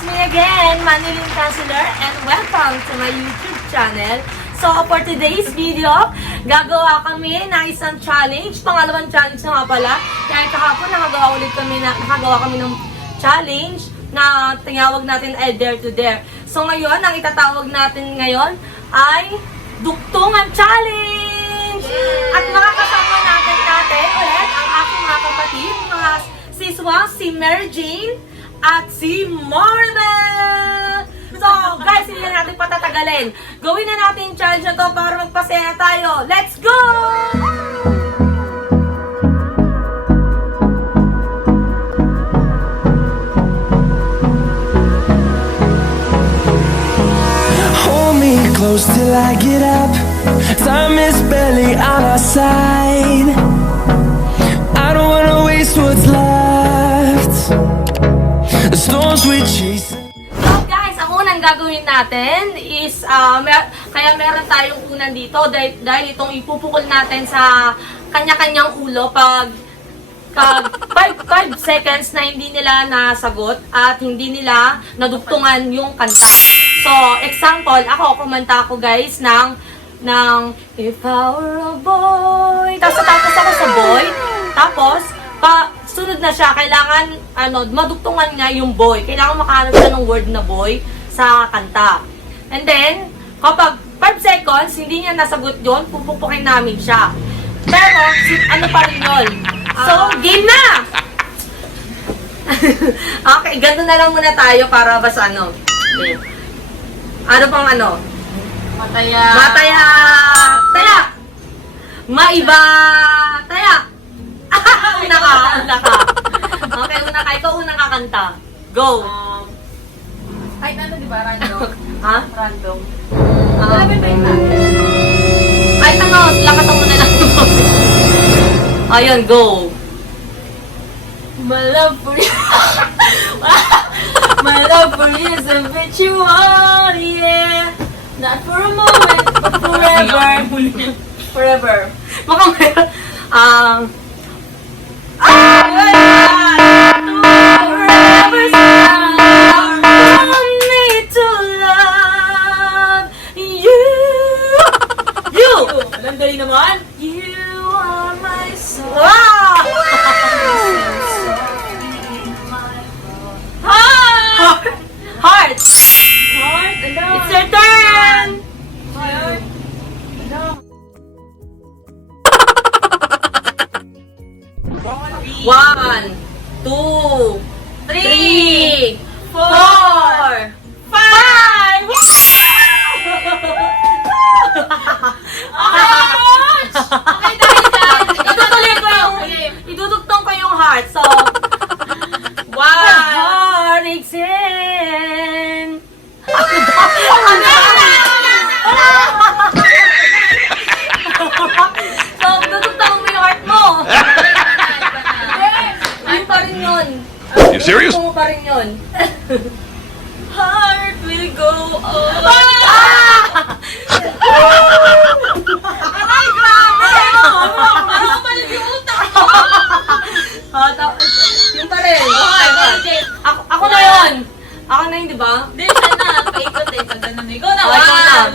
It's me again, Manilin Chancellor, and welcome to my YouTube channel. So, for today's video, gagawa kami ng isang challenge. Pangalawang challenge na nga pala. Kaya kahapon nakagawa ulit kami na, nakagawa kami ng challenge na tinawag natin ay Dare to Dare. So, ngayon, ang itatawag natin ngayon ay Duktungan Challenge! At makakasama natin natin ulit ang aking mga kapatid, mga si Swan, si Mary Jane, at si Marvel! So, guys, hindi na natin patatagalin. Gawin na natin yung challenge na to para magpasaya tayo. Let's go! Hold me close till I get up. Time is barely on our side. I don't wanna waste what's storms we chase. So guys, ang unang gagawin natin is, ah, mer- kaya meron tayong unan dito dahil, dahil itong ipupukol natin sa kanya-kanyang ulo pag pag 5 seconds na hindi nila nasagot at hindi nila nadugtungan yung kanta. So, example, ako, kumanta ako guys ng ng If I were a boy. Tapos tapos ako sa boy. Tapos, pa, sunod na siya, kailangan, ano, madugtungan nga yung boy. Kailangan makahanap siya ng word na boy sa kanta. And then, kapag 5 seconds, hindi niya nasagot yon pupupukin namin siya. Pero, si- ano pa rin yun? So, game na! okay, ganito na lang muna tayo para bas ano. Okay. Ano pang ano? Mataya. Mataya! Taya! Maiba! Taya! Kakanta. Go! Um, kahit ano, di ba? Random. Ha? Random. Um, Sabi ba yun natin? Ay, ano, lakasan mo na lang yung boses. Ayun, go! My love for you. My love for you is a ritual, yeah. Not for a moment, but forever. forever. Baka One, two, three, four, five! Okay, dahil dyan. Itutuloy ko yung, idudugtong ko yung heart. So, one. Heart aches in. So, dudugtong mo yung heart mo. Yun pa rin yun. You serious? Dudugtong mo pa rin yun. Heart will go on. Ay, grabe! Parang umalig yung utak ko. Ah, tapos, yun pa rin. Okay, Ako, ako na yun. Ako na yun, di ba? Hindi, siya na. Paikot eh. Pag ganun. Go na. Okay, ikaw na. One,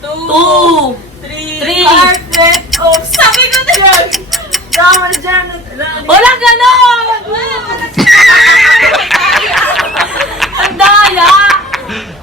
two, Two. three. Three. Heart will go. Sabi ko na yan. Drama dyan. Walang ganon!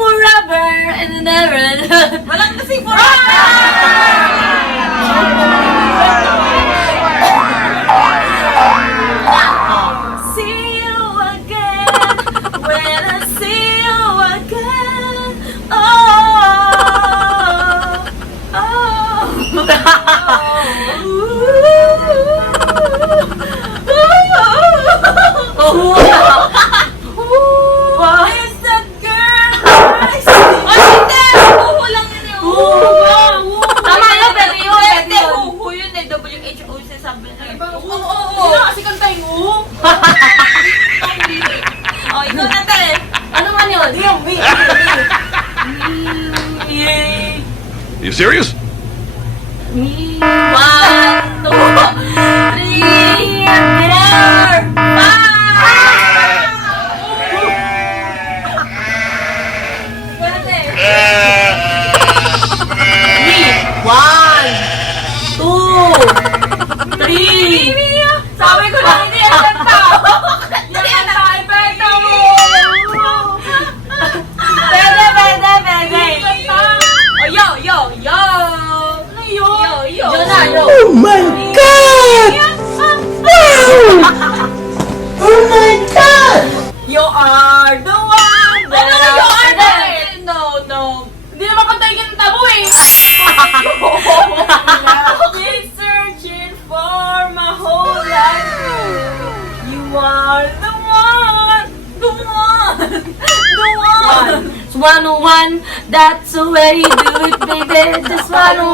forever and never. Walang kasi forever!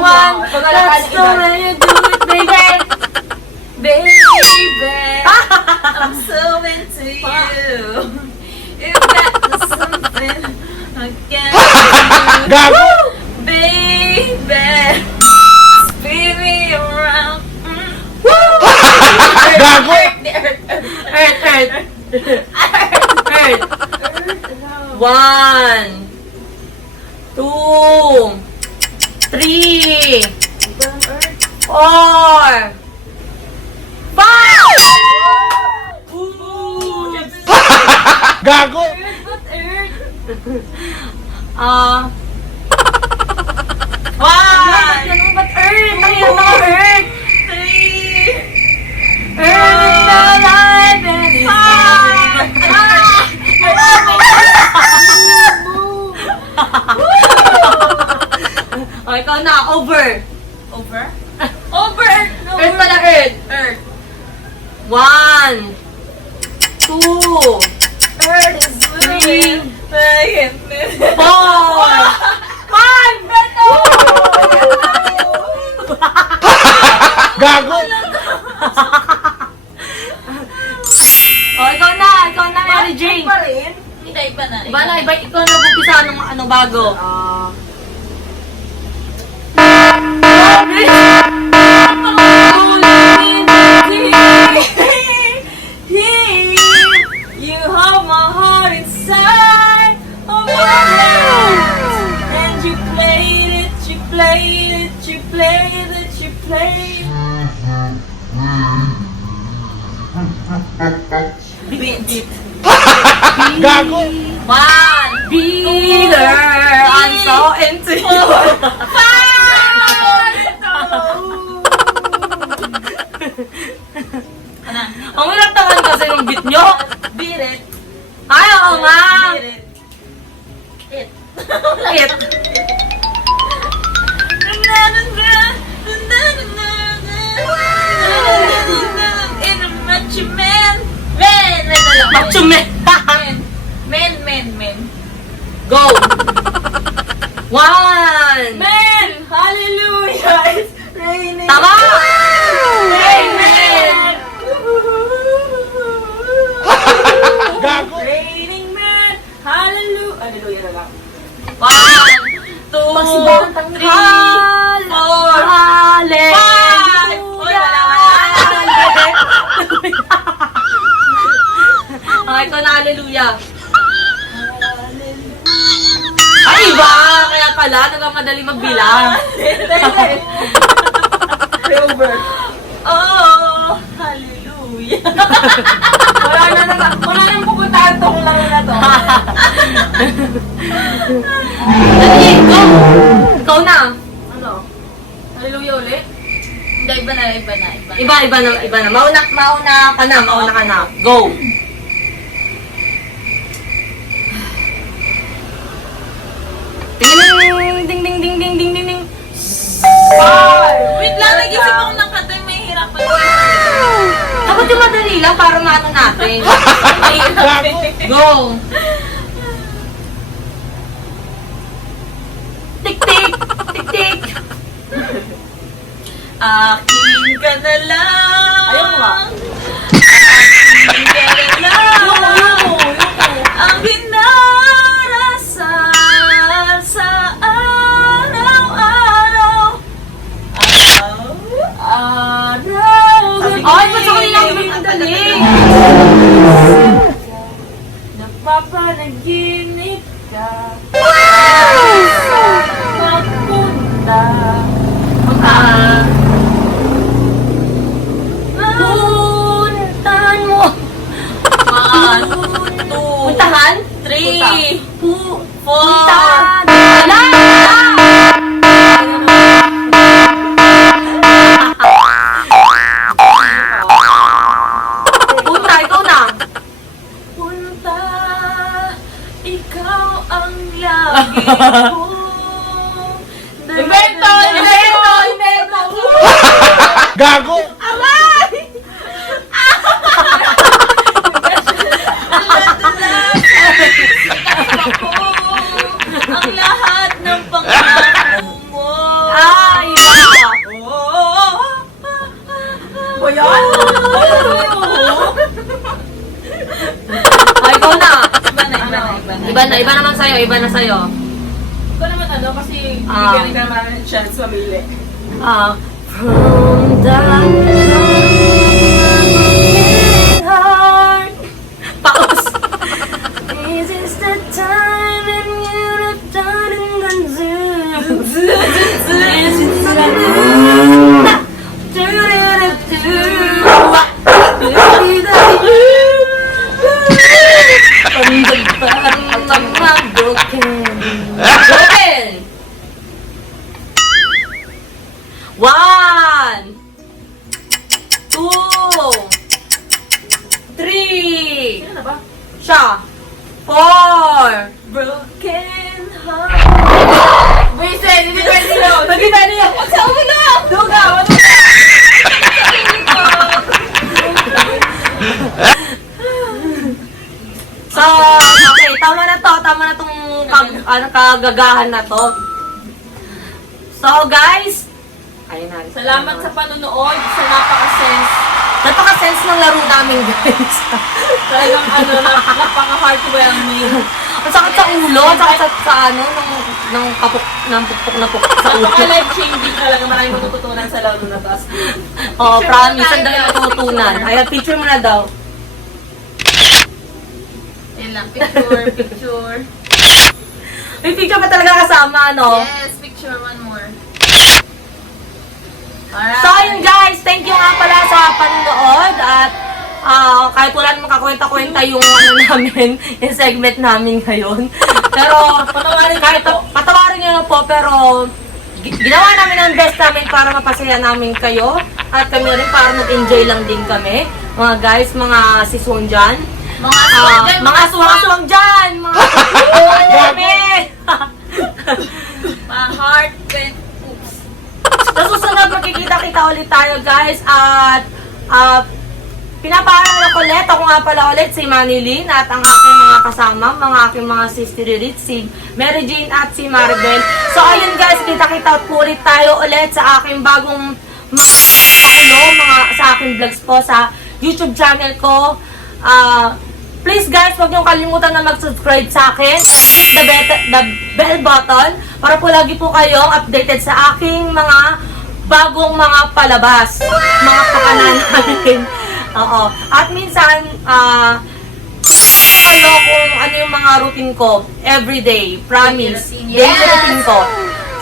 101, that's the way you do it, baby. Baby, I'm so into you. You got something I can't Gago! Baby, spin me around. Mm. Gago! Earth, earth. Earth. One, two, three, four, five. Gago! Ah, One, ganun ba't earth? Ang hirap mga earth. three, Earth is and it's five. Oh, ikaw na, over. Over? Over! No. Earth pala, earth. Earth. One, two, Earth is moving. four, five. Gago! Oh, ikaw na, ikaw na, Mary Jane. Pa rin? Hindi, iba na. Iba na, iba, ikaw na mag-umpisa ng ano bago. Bye. One. Men! Hallelujah! It's raining. Tama. Amen! Gago! Raining man! Hallelujah! Hallelujah na lang. One, two, Pasibahan tang three, four, Five! Uy, wala, wala. Okay, ikaw na hallelujah. Pala, nagmamadali magbilang. Over. Oh, hallelujah. wala na na, wala nang pupuntahan tong laro na to. Dali, go! Ikaw na. ano? Hallelujah ulit? Hindi, iba na, iba na, iba na. Iba, iba na, iba na. Mauna, mauna ka na, mauna ka na. Go! Madali lang para maano natin. Go! Tik-tik! Tik-tik! Akin One, two, Puntahan? three, Pu- four. Puntahan. Wala! Punta, ikaw na. Punta, ikaw ang lagi ko. sa'yo, iba na sa'yo. Ito naman ano, kasi Ah. bigyan ka naman ng chance mamili. Ah, from the siya, four, Broken heart. Wisin, hindi pwede yun. Hindi pwede yun. Sa ulo! Duga! Ano So, okay, tama na to. Tama na tong kag, ano, kagagahan na to. So, guys, ayun na. Salamat sa panonood, sa napaka-sense. Napaka-sense ng laro namin, guys. Talagang ano, napaka-heartwarming. Ang sakit sa ulo, ang sakit sa, sa ano, ng, ng kapuk, ng pukpuk na pukpuk sa ulo. Napaka-life changing talaga. Maraming matututunan sa laro na to. Oo, promise, ang dami natutunan. Ayan, picture mo na daw. Yan lang, picture, picture. May picture pa talaga kasama, no? Yes, picture one more. Alright. So, ayun guys, kahit wala namang kakwenta-kwenta yung ano namin, yung segment namin ngayon. Pero, Patawarin kahit patawarin nyo na po, pero gi- ginawa namin ang best namin para mapasaya namin kayo at kami rin para mag-enjoy lang din kami. Mga guys, mga siswang dyan. Mga Ah, aswang dyan, mga aswang dyan! Mga namin! Mga heart went oops. Sa susunod, magkikita-kita ulit tayo, guys. At, uh, pinapaalala ko ulit. Ako nga pala ulit, si Manny Lynn at ang aking mga kasama, mga aking mga sister ulit, si Mary Jane at si Maribel. So, ayun guys, kita-kita ulit tayo ulit sa aking bagong mga pakulo, mga, sa aking vlogs po sa YouTube channel ko. Ah, please guys, huwag niyong kalimutan na mag-subscribe sa akin at hit the, bet- the bell button para po lagi po kayong updated sa aking mga bagong mga palabas, mga pakanan namin. Oo. At minsan, ah, kayo kung ano yung mga routine ko everyday, promise. Daily routine. Daily Yes! routine ko.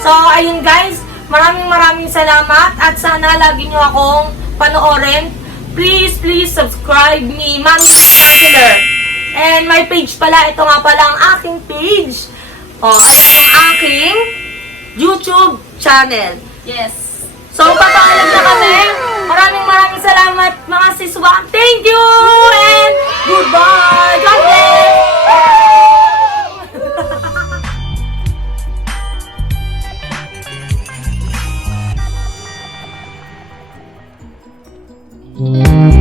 So, ayun guys, maraming maraming salamat at sana lagi nyo akong panoorin. Please, please subscribe me, Mami Popular. And my page pala, ito nga pala ang aking page. O, ang aking YouTube channel. Yes. So, papaalam na kami. Salamat mga siswang. Thank you! And goodbye! God bless!